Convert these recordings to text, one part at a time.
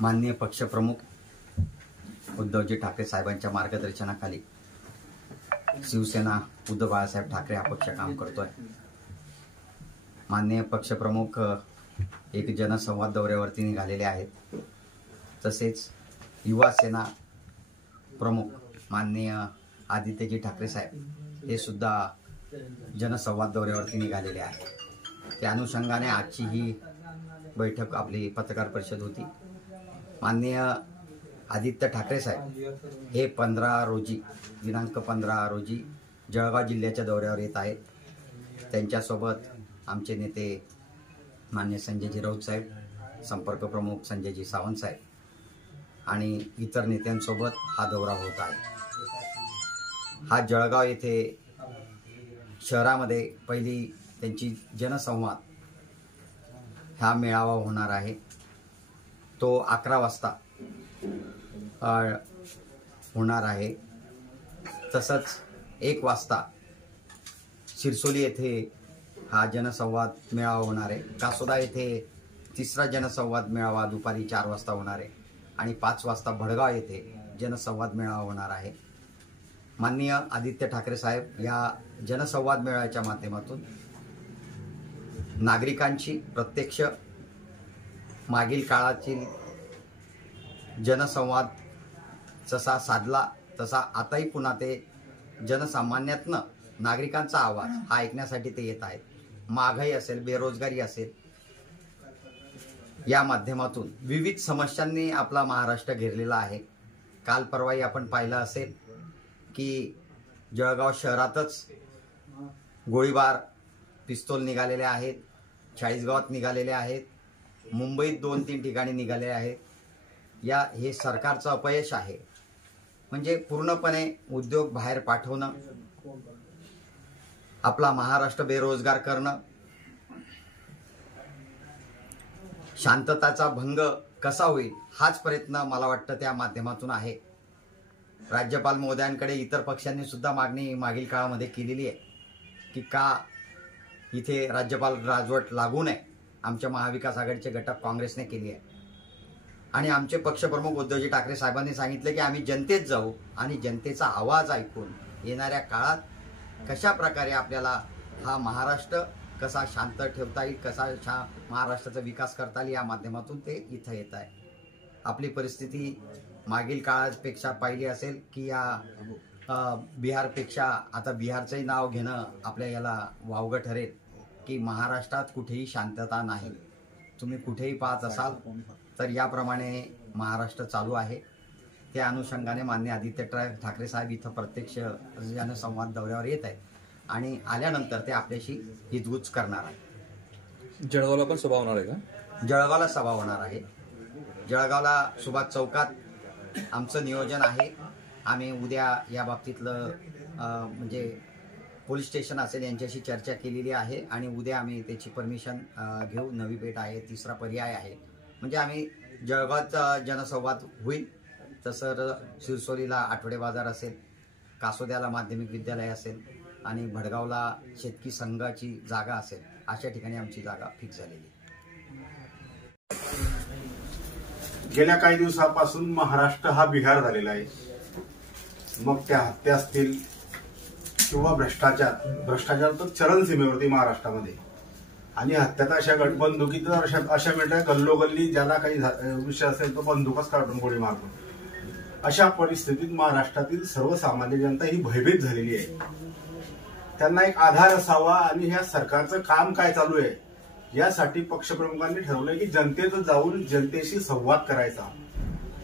माननीय पक्षप्रमुख उद्धवजी ठाकरे साहेबांच्या मार्गदर्शनाखाली शिवसेना उद्धव बाळासाहेब ठाकरे हा पक्ष काम करतोय। माननीय पक्षप्रमुख एक जनसंवाद दौऱ्यावरती निघालेले आहेत। तसेच युवा सेना प्रमुख माननीय आदित्यजी ठाकरे साहेब हे सुद्धा जनसंवाद दौऱ्यावरती निघालेले आहेत। त्या अनुषंगाने आजची ही बैठक आपली पत्रकार परिषद होती। माननीय आदित्य ठाकरे साहेब हे दिनांक 15 रोजी जळगाव जिल्ह्याच्या दौऱ्यावर येत आहेत। त्यांच्यासोबत आमचे नेते माननीय संजयजी राऊत साहेब, संपर्क प्रमुख संजयजी सावंत साहेब आणि इतर नेत्यांसोबत हा दौरा होत आहे। हा जळगाव येथे शहरामध्ये पहिली त्यांची जनसंवाद हा मेळावा होणार आहे। तो 11 वाजता होणार आहे। तसंच 1 वाजता शिरसोली येथे हा जनसंवाद मेळावा होणार आहे। कासोदा येथे तिसरा जनसंवाद मेळावा दुपारी 4 वाजता होणार आहे आणि 5 वाजता भडगाव येथे जनसंवाद मेळावा होणार आहे। माननीय आदित्य ठाकरे साहेब या जनसंवाद मेळाव्याच्या माध्यमातून नागरिकांची प्रत्यक्ष मागील काळातील जनसंवाद जसा साधला तसा आताही पुन्हा ते जनसामान्यातनं नागरिकांचा आवाज हा ऐकण्यासाठी ते येत आहेत। महागाई असेल, बेरोजगारी असेल, या माध्यमातून विविध समस्यांनी आपला महाराष्ट्र घेरलेला आहे। काल परवाही आपण पाहिलं असेल की जळगाव शहरातच गोळीबार, पिस्तूल निघालेले आहेत, चाळीसगावात निघालेले आहेत, मुंबईत 2-3 ठिकाणी निघाले आहेत। हे सरकारचं अपयश आहे। म्हणजे पूर्णपणे उद्योग बाहेर पाठवणं, आपला महाराष्ट्र बेरोजगार करणं, शांतताचा भंग कसा होईल हाच प्रयत्न मला वाटतं त्या माध्यमातून आहे। राज्यपाल महोदयांकडे इतर पक्षांनी सुद्धा मागणी मागील काळामध्ये केलेली आहे की का इथे राज्यपाल राजवट लागू नये। आमच्या महाविकास आघाडीचे घटक काँग्रेसने केली आहे आणि आमचे पक्षप्रमुख उद्धवजी ठाकरे साहेबांनी सांगितले की आम्ही जनतेत जाऊ आणि जनतेचा आवाज ऐकून येणाऱ्या काळात कशा प्रकारे आपल्याला हा महाराष्ट्र कसा शांत ठेवता येईल, कसा महाराष्ट्राचा विकास करता येईल, या माध्यमातून ते इथं येत आहे। आपली परिस्थिती मागील काळापेक्षा पाहिली असेल की या बिहारपेक्षा आता बिहारचंही नाव घेणं आपल्या याला वावगं ठरेल की महाराष्ट्रात कुठेही शांतता नाही। तुम्ही कुठेही पाहत असाल तर याप्रमाणे महाराष्ट्र चालू आहे। त्या अनुषंगाने माननीय आदित्य ठाकरे साहेब इथं प्रत्यक्ष जनसंवाद दौऱ्यावर येत आहेत आणि आल्यानंतर ते आपल्याशी हितगुज करणार आहे। जळगावला पण सभा होणार आहे का? जळगावला सभा होणार आहे। जळगावला सुभाष चौकात आमचं नियोजन आहे। आम्ही उद्या या बाबतीतलं म्हणजे पोलीस स्टेशन असेल यांच्याशी चर्चा केलेली आहे आणि उद्या आम्ही त्याची परमिशन घेऊ। नवी पेठ आहे, तिसरा पर्याय आहे। म्हणजे आम्ही जळगावात जनसंवाद होईल, तसं शिरसोलीला आठवडे बाजार असेल, कासोद्याला माध्यमिक विद्यालय असेल आणि भडगावला शेतकी संघाची जागा असेल, अशा ठिकाणी आमची जागा फिक्स झालेली आहे। गेल्या काही दिवसापासून महाराष्ट्र हा बिहार झालेला आहे। मग त्या हत्या असतील किंवा भ्रष्टाचार तर चरणसीमेवरती महाराष्ट्रामध्ये, आणि हत्याचा अशा बंदुकीत अशा मिळतात गल्लोगल्ली ज्याला काही विषय असेल तो बंदूकच काढून गोळी मारतो। अशा परिस्थितीत महाराष्ट्रातील सर्वसामान्य जनता ही भयभीत झालेली आहे। त्यांना एक आधार असावा आणि ह्या सरकारचं काम काय चालू आहे यासाठी पक्षप्रमुखांनी ठरवलंय की जनतेत जाऊन जनतेशी संवाद करायचा।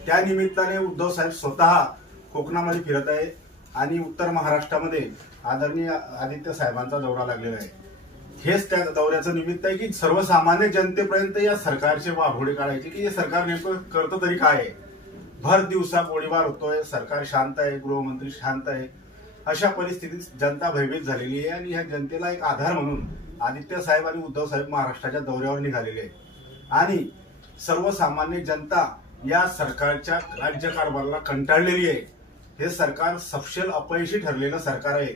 त्या निमित्ताने उद्धव साहेब स्वतः कोकणामध्ये फिरत आहे आणि उत्तर महाराष्ट्रामध्ये आदरणीय आदित्य साहेबांचा दौरा लागलेला आहे। हेच त्या दौऱ्याचं निमित्त आहे की सर्वसामान्य जनतेपर्यंत या सरकारचे वाघोडे काढायचे की हे सरकार नेमकं करतं तरी काय आहे। भर दिवसा गोळीबार होतोय, सरकार शांत आहे, गृहमंत्री शांत आहे। अशा परिस्थितीत जनता भयभीत झालेली आहे आणि ह्या जनतेला एक आधार म्हणून आदित्य साहेब आणि उद्धव साहेब महाराष्ट्राच्या दौऱ्यावर निघालेले आहेत आणि सर्वसामान्य जनता या सरकारच्या राज्यकारभाराला कंटाळलेली आहे। हे सरकार सपशेल अपयशी ठरलेलं सरकार आहे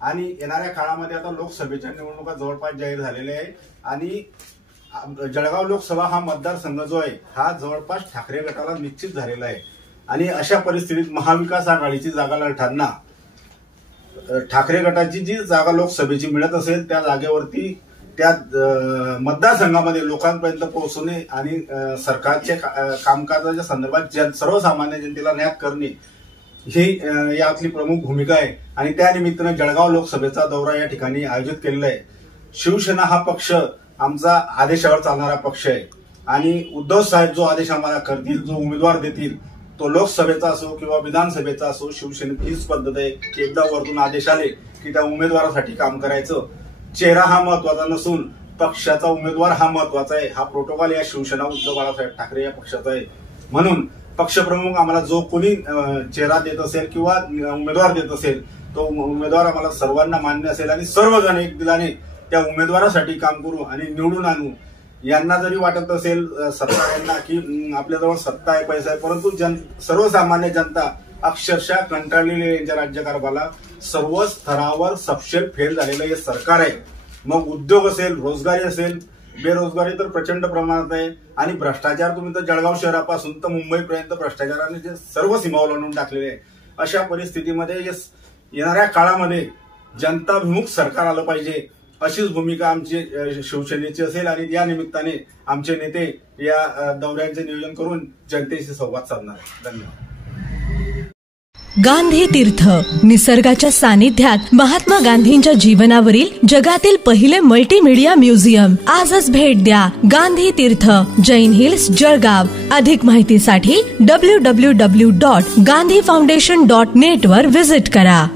आणि येणाऱ्या काळामध्ये आता लोकसभेच्या निवडणुका जवळपास जाहीर झालेल्या आहे आणि जळगाव लोकसभा हा मतदारसंघ जो आहे हा जवळपास ठाकरे गटाला निश्चित झालेला आहे आणि अशा परिस्थितीत महाविकास आघाडीची जागा लढताना ठाकरे गटाची जी जागा लोकसभेची मिळत असेल त्या जागेवरती त्या मतदारसंघामध्ये लोकांपर्यंत पोहोचणे आणि सरकारच्या कामकाजाच्या संदर्भात सर्वसामान्य जनतेला न्याय करणे ही यातली प्रमुख भूमिका आहे आणि त्या निमित्तानं जळगाव लोकसभेचा दौरा या ठिकाणी आयोजित केलेला आहे. शिवसेना हा पक्ष आमचा आदेशावर चालणारा पक्ष आहे आणि उद्धव साहेब जो आदेश आम्हाला करतील, जो उमेदवार देतील, तो लोकसभेचा असो किंवा विधानसभेचा असो, शिवसेनेत हीच पद्धत आहे की एकदा वरतून आदेश आले की त्या उमेदवारासाठी काम करायचं. चेहरा हा महत्वाचा नसून पक्षाचा उमेदवार हा महत्वाचा आहे. हा प्रोटोकॉल या शिवसेना उद्धव बाळासाहेब ठाकरे या पक्षाचा आहे. म्हणून पक्षप्रमुख आम्हाला जो कोणी चेहरा देत असेल किंवा उमेदवार देत असेल तो उमेदवार आम्हाला सर्वांना मान्य असेल आणि सर्वजण एक दिलाने त्या उमेदवारासाठी काम करू आणि निवडून आणू. यांना जरी वाटत असेल सत्ताधाऱ्यांना की आपल्याजवळ सत्ता आहे, पैसा आहे, परंतु सर्वसामान्य जनता अक्षरशः कंटाळलेली यांच्या राज्यकारभाराला सर्व स्तरावर सपशेल फेल झालेलं हे सरकार आहे. मग उद्योग असेल, रोजगारी असेल, बेरोजगारी तर प्रचंड प्रमाणात आहे आणि भ्रष्टाचार तुम्ही तर जळगाव शहरापासून तर मुंबईपर्यंत भ्रष्टाचाराने जे सर्व सीमा ओलांडून टाकलेले आहे. अशा परिस्थितीमध्ये येणाऱ्या काळामध्ये जनताभिमुख सरकार आलं पाहिजे अशीच भूमिका आमची शिवसेनेची असेल आणि या निमित्ताने आमचे नेते या दौऱ्यांचे नियोजन करून जनतेशी संवाद साधणार. धन्यवाद. गांधी तीर्थ निसर्गाच्या सानिध्यात महात्मा गांधींच्या जीवनावरील जगातील पहिले मल्टीमीडिया म्युझियम. आजच भेट द्या. गांधी तीर्थ, जैन हिल्स, जळगाव. अधिक माहितीसाठी www.gandhifoundation.net वर व्हिजिट करा.